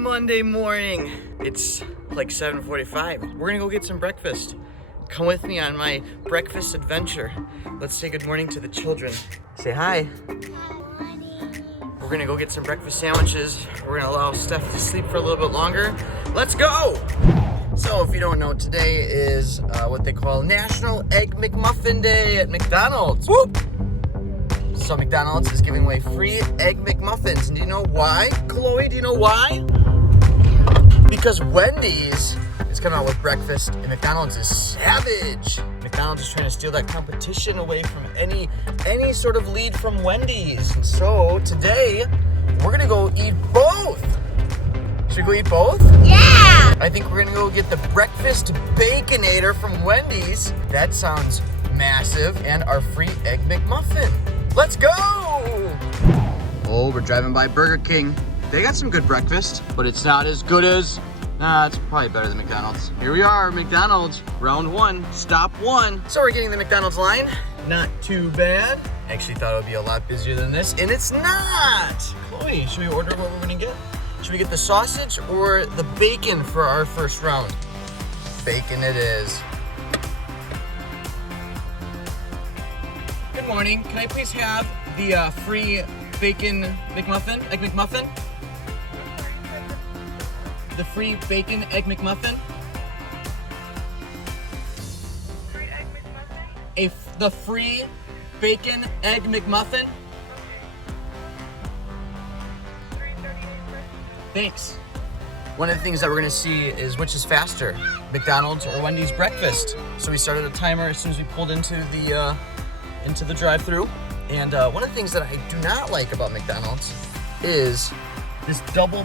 Monday morning. It's like 7:45. We're gonna go get some breakfast. Come with me on my breakfast adventure. Let's say good morning to the children. Say hi. We're gonna go get some breakfast sandwiches. We're gonna allow Steph to sleep for a little bit longer. Let's go! So if you don't know, today is what they call National Egg McMuffin Day at McDonald's. Whoop! So McDonald's is giving away free Egg McMuffins. And do you know why? Chloe, do you know why? Because Wendy's is coming out with breakfast and McDonald's is savage. McDonald's is trying to steal that competition away from any sort of lead from Wendy's. And so today, we're gonna go eat both. Should we go eat both? Yeah! I think we're gonna go get the Breakfast Baconator from Wendy's. That sounds massive. And our free Egg McMuffin. Let's go! Oh, we're driving by Burger King. They got some good breakfast, but it's not as good as, it's probably better than McDonald's. Here we are, McDonald's, round one, stop one. So we're getting the McDonald's line. Not too bad. Actually thought it would be a lot busier than this, and it's not. Chloe, should we order what we're gonna get? Should we get the sausage or the bacon for our first round? Bacon it is. Good morning. Can I please have the free bacon McMuffin, Egg McMuffin? The free bacon Egg McMuffin? Free Egg McMuffin? The free bacon Egg McMuffin? Thanks. One of the things that we're gonna see is which is faster, McDonald's or Wendy's breakfast. So we started a timer as soon as we pulled into the drive-thru. And one of the things that I do not like about McDonald's is this double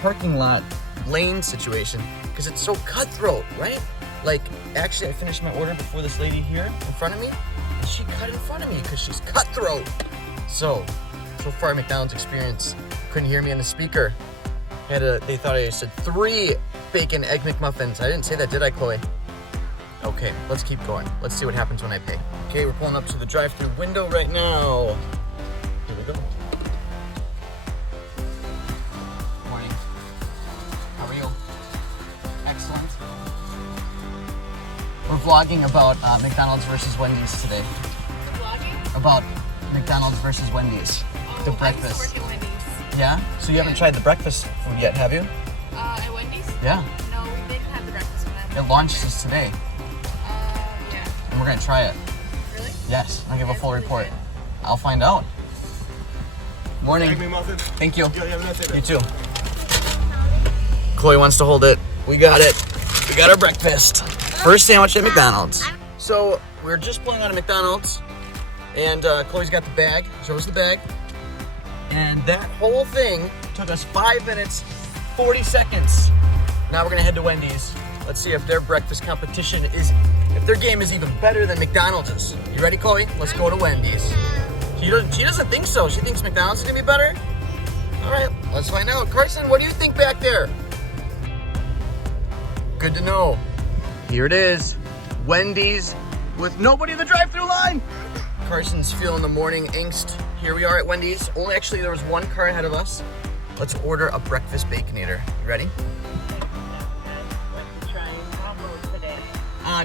parking lot lane situation, because it's so cutthroat, right? Like, actually I finished my order before this lady here in front of me, and she cut in front of me because she's cutthroat. So far McDonald's experience, couldn't hear me on the speaker. They thought I said 3 bacon Egg McMuffins. I didn't say that, did I, Chloe? Okay, let's keep going. Let's see what happens when I pay. Okay, we're pulling up to the drive-thru window right now. Here we go. Morning. How are you? Excellent. We're vlogging about McDonald's versus Wendy's today. Vlogging? About McDonald's versus Wendy's. Oh, The breakfast. I used to work at Wendy's. Yeah? So you haven't tried the breakfast food yet, have you? At Wendy's? Yeah. No, we didn't have the breakfast one. It launches today, Yeah. and we're gonna try it. Really? Yes, I'll give a full report. I'll find out. Morning. Thank you. You too. Chloe wants to hold it. We got it. We got our breakfast. First sandwich at McDonald's. So we're just pulling out of McDonald's, and Chloe's got the bag. Shows the bag. And that whole thing took us 5 minutes, 40 seconds. Now we're gonna head to Wendy's. Let's see if their breakfast competition if their game is even better than McDonald's. You ready, Chloe? Let's go to Wendy's. She doesn't think so. She thinks McDonald's is gonna be better. All right, let's find out. Carson, what do you think back there? Good to know. Here it is, Wendy's with nobody in the drive-thru line. Carson's feeling the morning angst. Here we are at Wendy's. Oh, actually, there was one car ahead of us. Let's order a Breakfast Baconator. You ready?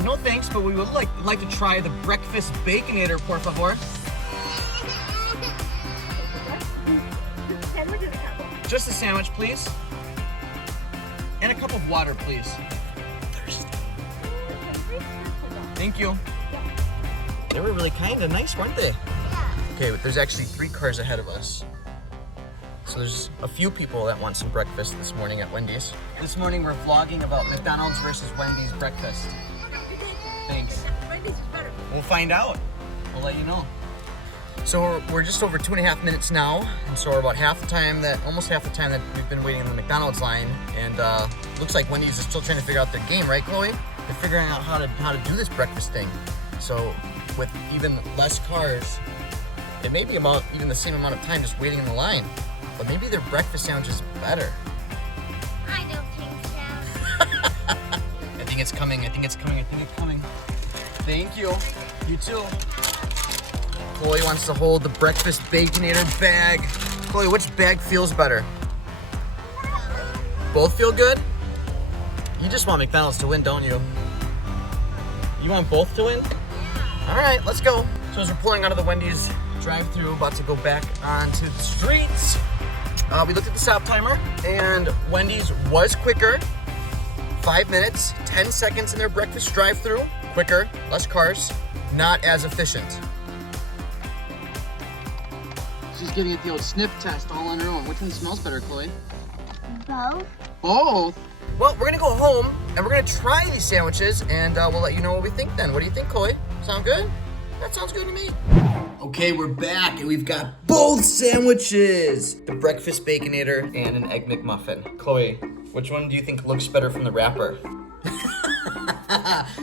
No thanks, but we would like to try the Breakfast Baconator, por favor. Just a sandwich, please. And a cup of water, please. Thirsty. Thank you. They were really kind and nice, weren't they? Okay, but there's actually 3 cars ahead of us. So there's a few people that want some breakfast this morning at Wendy's. This morning we're vlogging about McDonald's versus Wendy's breakfast. Thanks. We'll find out. We'll let you know. So we're just over 2.5 minutes now, and so we're about almost half the time that we've been waiting in the McDonald's line, and looks like Wendy's is still trying to figure out their game, right, Chloe? They're figuring out how to do this breakfast thing. So with even less cars, it may be even the same amount of time just waiting in the line, but maybe their breakfast sandwich is better. I don't think so. I think it's coming. Thank you. You too. Chloe wants to hold the Breakfast Baconator bag. Chloe, which bag feels better? Both feel good? You just want McDonald's to win, don't you? You want both to win? All right, let's go. So as we're pulling out of the Wendy's drive-thru, about to go back onto the streets, we looked at the stop timer, and Wendy's was quicker. 5 minutes, 10 seconds in their breakfast drive-thru. Quicker, less cars, not as efficient. She's giving it the old sniff test all on her own. Which one smells better, Chloe? Both. Both? Well, we're gonna go home and we're gonna try these sandwiches, and we'll let you know what we think then. What do you think, Chloe? Sound good? That sounds good to me. Okay, we're back and we've got both sandwiches. The Breakfast Baconator and an Egg McMuffin. Chloe, which one do you think looks better from the wrapper?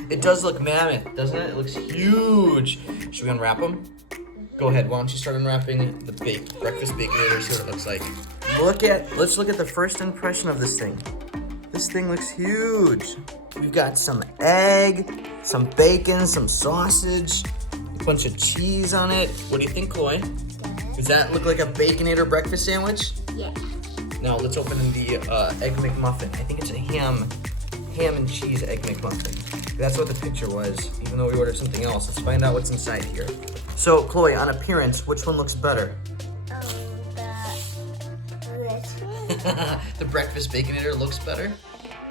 It does look mammoth, doesn't it? It looks huge. Should we unwrap them? Go ahead, why don't you start unwrapping the Breakfast Baconator, see what it looks like. Let's look at the first impression of this thing. This thing looks huge. We've got some egg, some bacon, some sausage, a bunch of cheese on it. What do you think, Chloe? Does that look like a Baconator breakfast sandwich? Yeah. Now let's open the Egg McMuffin. I think it's a ham and cheese Egg McMuffin. That's what the picture was, even though we ordered something else. Let's find out what's inside here. So, Chloe, on appearance, which one looks better? The Breakfast Baconator looks better?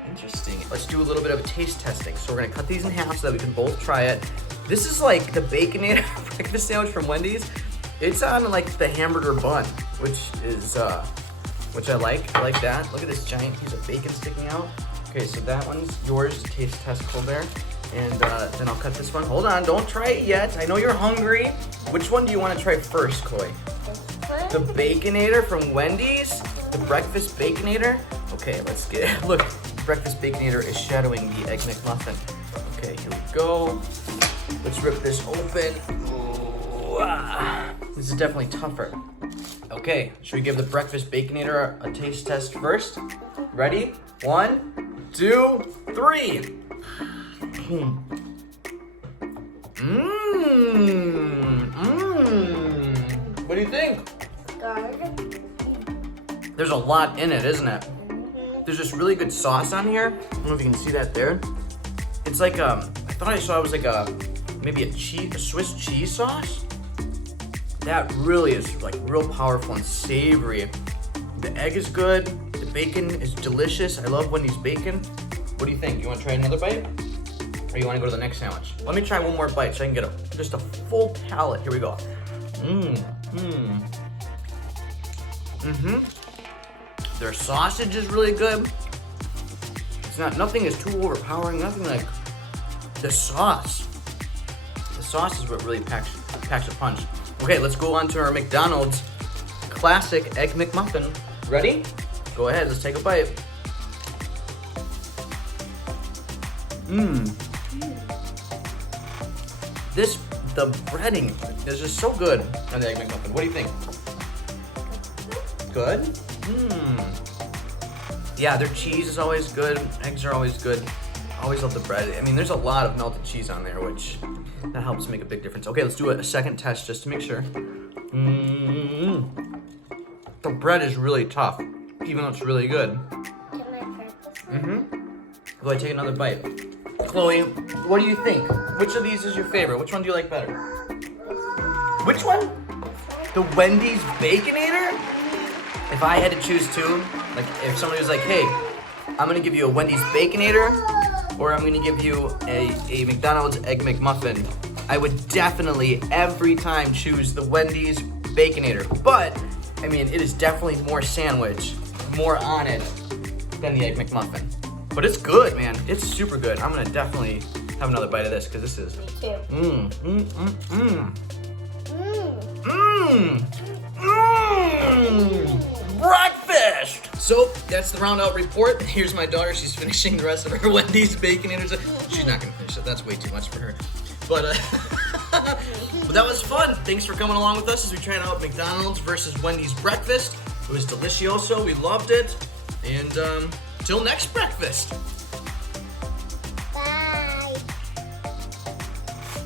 Interesting. Let's do a little bit of a taste testing. So we're gonna cut these in half so that we can both try it. This is like the Baconator breakfast sandwich from Wendy's. It's on like the hamburger bun, which I like. I like that. Look at this giant piece of bacon sticking out. Okay, so that one's yours, taste test Colbert. And then I'll cut this one. Hold on, don't try it yet. I know you're hungry. Which one do you want to try first, Chloe? The Baconator from Wendy's? The Breakfast Baconator? Okay, let's get it. Look, Breakfast Baconator is shadowing the Egg McMuffin. Okay, here we go. Let's rip this open. Ooh, ah. This is definitely tougher. Okay, should we give the Breakfast Baconator a taste test first? Ready? 1, 2, 3. What do you think? There's a lot in it, isn't it? There's this really good sauce on here. I don't know if you can see that there. It's like I thought I saw it was like maybe a Swiss cheese sauce. That really is like real powerful and savory. The egg is good. The bacon is delicious. I love Wendy's bacon. What do you think? You want to try another bite? Or you want to go to the next sandwich? Let me try one more bite so I can get just a full palate. Here we go. Their sausage is really good. It's nothing is too overpowering. Nothing like the sauce. The sauce is what really packs a punch. Okay, let's go on to our McDonald's classic Egg McMuffin. Ready? Go ahead. Let's take a bite. The breading is just so good on the Egg McMuffin. What do you think? Good? Yeah, their cheese is always good. Eggs are always good. Always love the bread. I mean, there's a lot of melted cheese on there, which that helps make a big difference. Okay, let's do a second test just to make sure. The bread is really tough, even though it's really good. Go ahead, take another bite. Chloe, what do you think? Which of these is your favorite? Which one do you like better? Which one? The Wendy's Baconator? If I had to choose two, like if somebody was like, hey, I'm gonna give you a Wendy's Baconator, or I'm gonna give you a McDonald's Egg McMuffin, I would definitely every time choose the Wendy's Baconator. But, I mean, it is definitely more sandwich, more on it than the Egg McMuffin. But it's good, man. It's super good. I'm gonna definitely have another bite of this because this is. Breakfast! So that's the roundout report. Here's my daughter. She's finishing the rest of her Wendy's Baconator. She's not gonna finish it. That's way too much for her. But but that was fun. Thanks for coming along with us as we tried out McDonald's versus Wendy's breakfast. It was delicioso. We loved it. And till next breakfast.